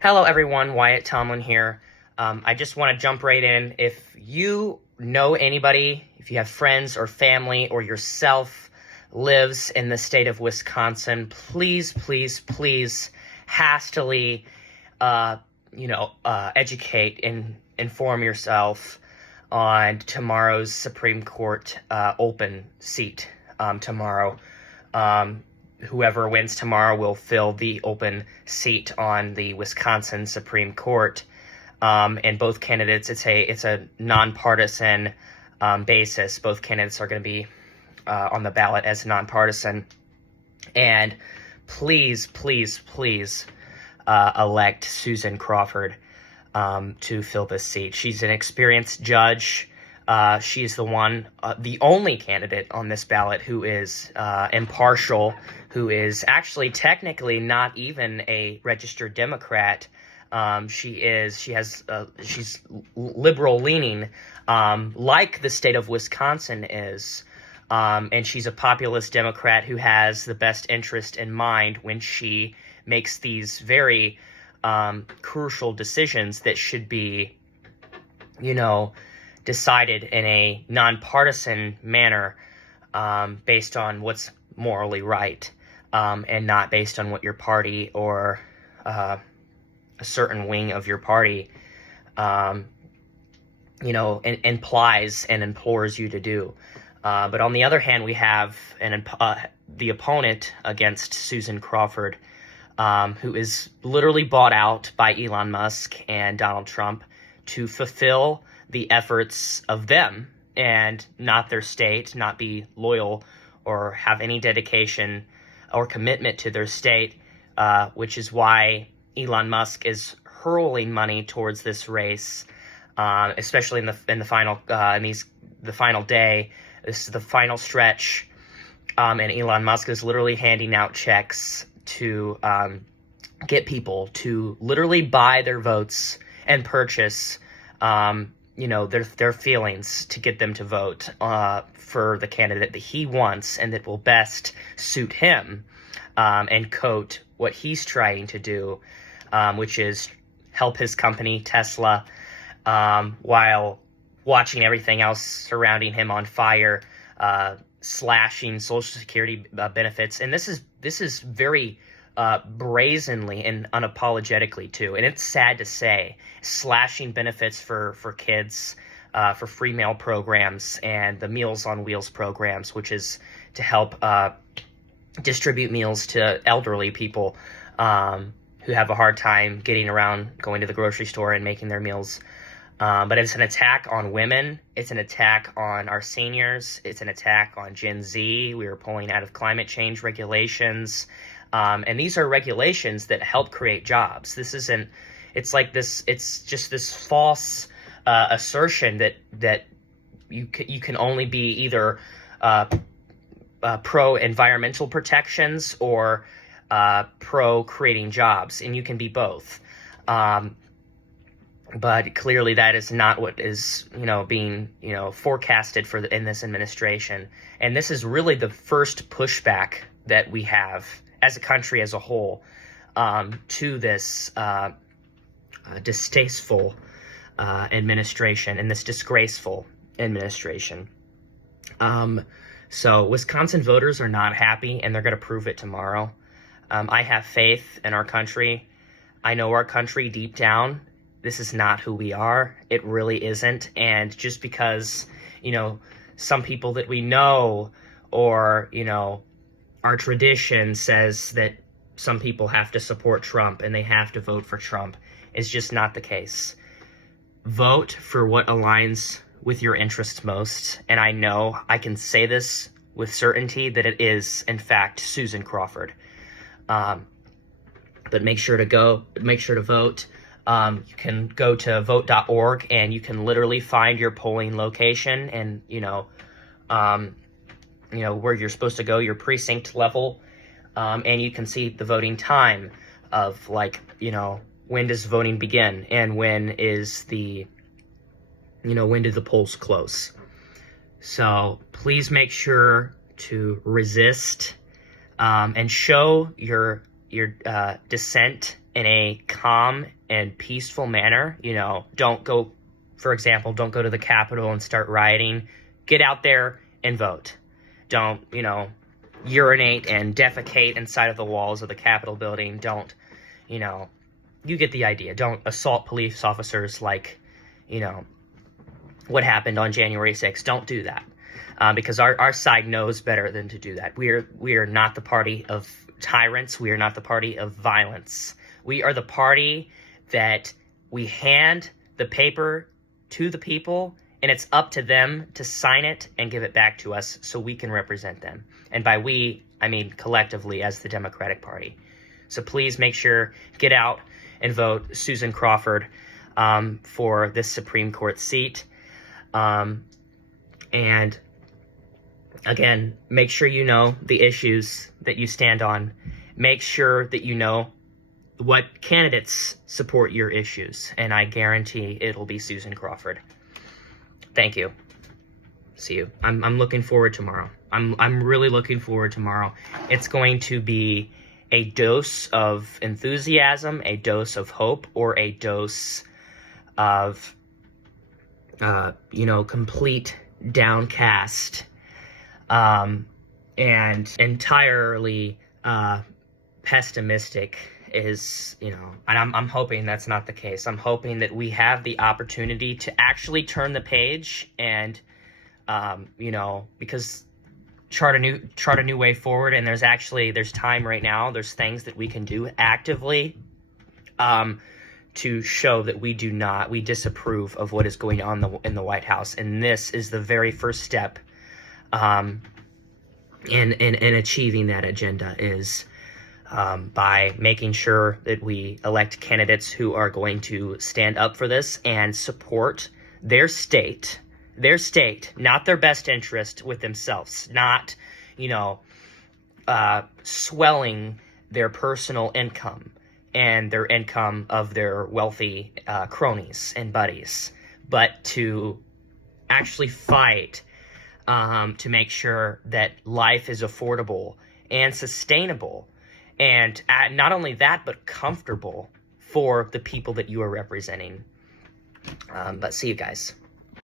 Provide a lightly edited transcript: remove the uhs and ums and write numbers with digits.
Hello everyone, Wyatt Tomlin here. I just want to jump right in. If you know anybody, if you have friends or family or yourself lives in the state of Wisconsin, please hastily, educate and inform yourself on tomorrow's Supreme Court open seat tomorrow. Whoever wins tomorrow will fill the open seat on the Wisconsin Supreme Court. And both candidates, it's a nonpartisan basis. Both candidates are going to be on the ballot as nonpartisan. And please elect Susan Crawford to fill this seat. She's an experienced judge. She's the only candidate on this ballot who is impartial, who is actually technically not even a registered Democrat. She's liberal leaning, like the state of Wisconsin is. And she's a populist Democrat who has the best interest in mind when she makes these very crucial decisions that should be, decided in a nonpartisan manner, based on what's morally right, and not based on what your party or a certain wing of your party, implies and implores you to do. But on the other hand, we have the opponent against Susan Crawford, who is literally bought out by Elon Musk and Donald Trump to fulfill the efforts of them and not their state, not be loyal or have any dedication or commitment to their state, which is why Elon Musk is hurling money towards this race, especially in the final the final day. This is the final stretch, and Elon Musk is literally handing out checks to get people to literally buy their votes and purchase their feelings to get them to vote for the candidate that he wants and that will best suit him, and coat what he's trying to do, which is help his company, Tesla, while watching everything else surrounding him on fire, slashing Social Security benefits. And this is very brazenly and unapologetically too, and it's sad to say, slashing benefits for kids, for free meal programs and the Meals on Wheels programs, which is to help distribute meals to elderly people who have a hard time getting around, going to the grocery store and making their meals. But it's an attack on women. It's an attack on our seniors. It's an attack on Gen Z. We are pulling out of climate change regulations. And these are regulations that help create jobs. It's just this false assertion that you can only be either pro environmental protections or pro creating jobs, and you can be both. But clearly that is not what is, being, forecasted in this administration. And this is really the first pushback that we have as a country as a whole, to this distasteful administration and this disgraceful administration. So Wisconsin voters are not happy, and they're going to prove it tomorrow. I have faith in our country. I know our country deep down. This is not who we are. It really isn't. And just because, some people that we know, or, our tradition says that some people have to support Trump and they have to vote for Trump, is just not the case. Vote for what aligns with your interests most. And I know I can say this with certainty that it is, in fact, Susan Crawford. But make sure to vote. You can go to vote.org and you can literally find your polling location and, where you're supposed to go, your precinct level. And you can see the voting time of when does voting begin and when do the polls close. So please make sure to resist and show your dissent in a calm and peaceful manner. You know, don't go, for example, don't go to the Capitol and start rioting. Get out there and vote. Don't, you know, urinate and defecate inside of the walls of the Capitol building. Don't, you know, you get the idea. Don't assault police officers like, you know, what happened on January 6th. Don't do that. Because our side knows better than to do that. We are not the party of tyrants. We are not the party of violence. We are the party that we hand the paper to the people, and it's up to them to sign it and give it back to us so we can represent them. And by we, I mean collectively as the Democratic Party. So please make sure, get out and vote Susan Crawford for this Supreme Court seat. And again, make sure you know the issues that you stand on. Make sure that you know what candidates support your issues. And I guarantee it'll be Susan Crawford. Thank you. See you. I'm looking forward tomorrow. I'm really looking forward tomorrow. It's going to be a dose of enthusiasm, a dose of hope, or a dose of, you know, complete downcast and entirely pessimistic is, you know, and I'm hoping that's not the case. I'm hoping that we have the opportunity to actually turn the page and, you know, because chart a new way forward. And there's time right now. There's things that we can do actively to show that we disapprove of what is going on in the White House. And this is the very first step in achieving that agenda is by making sure that we elect candidates who are going to stand up for this and support their state, not their best interest with themselves, not, you know, swelling their personal income and their income of their wealthy cronies and buddies, but to actually fight to make sure that life is affordable and sustainable, and not only that, but comfortable for the people that you are representing. But see you guys.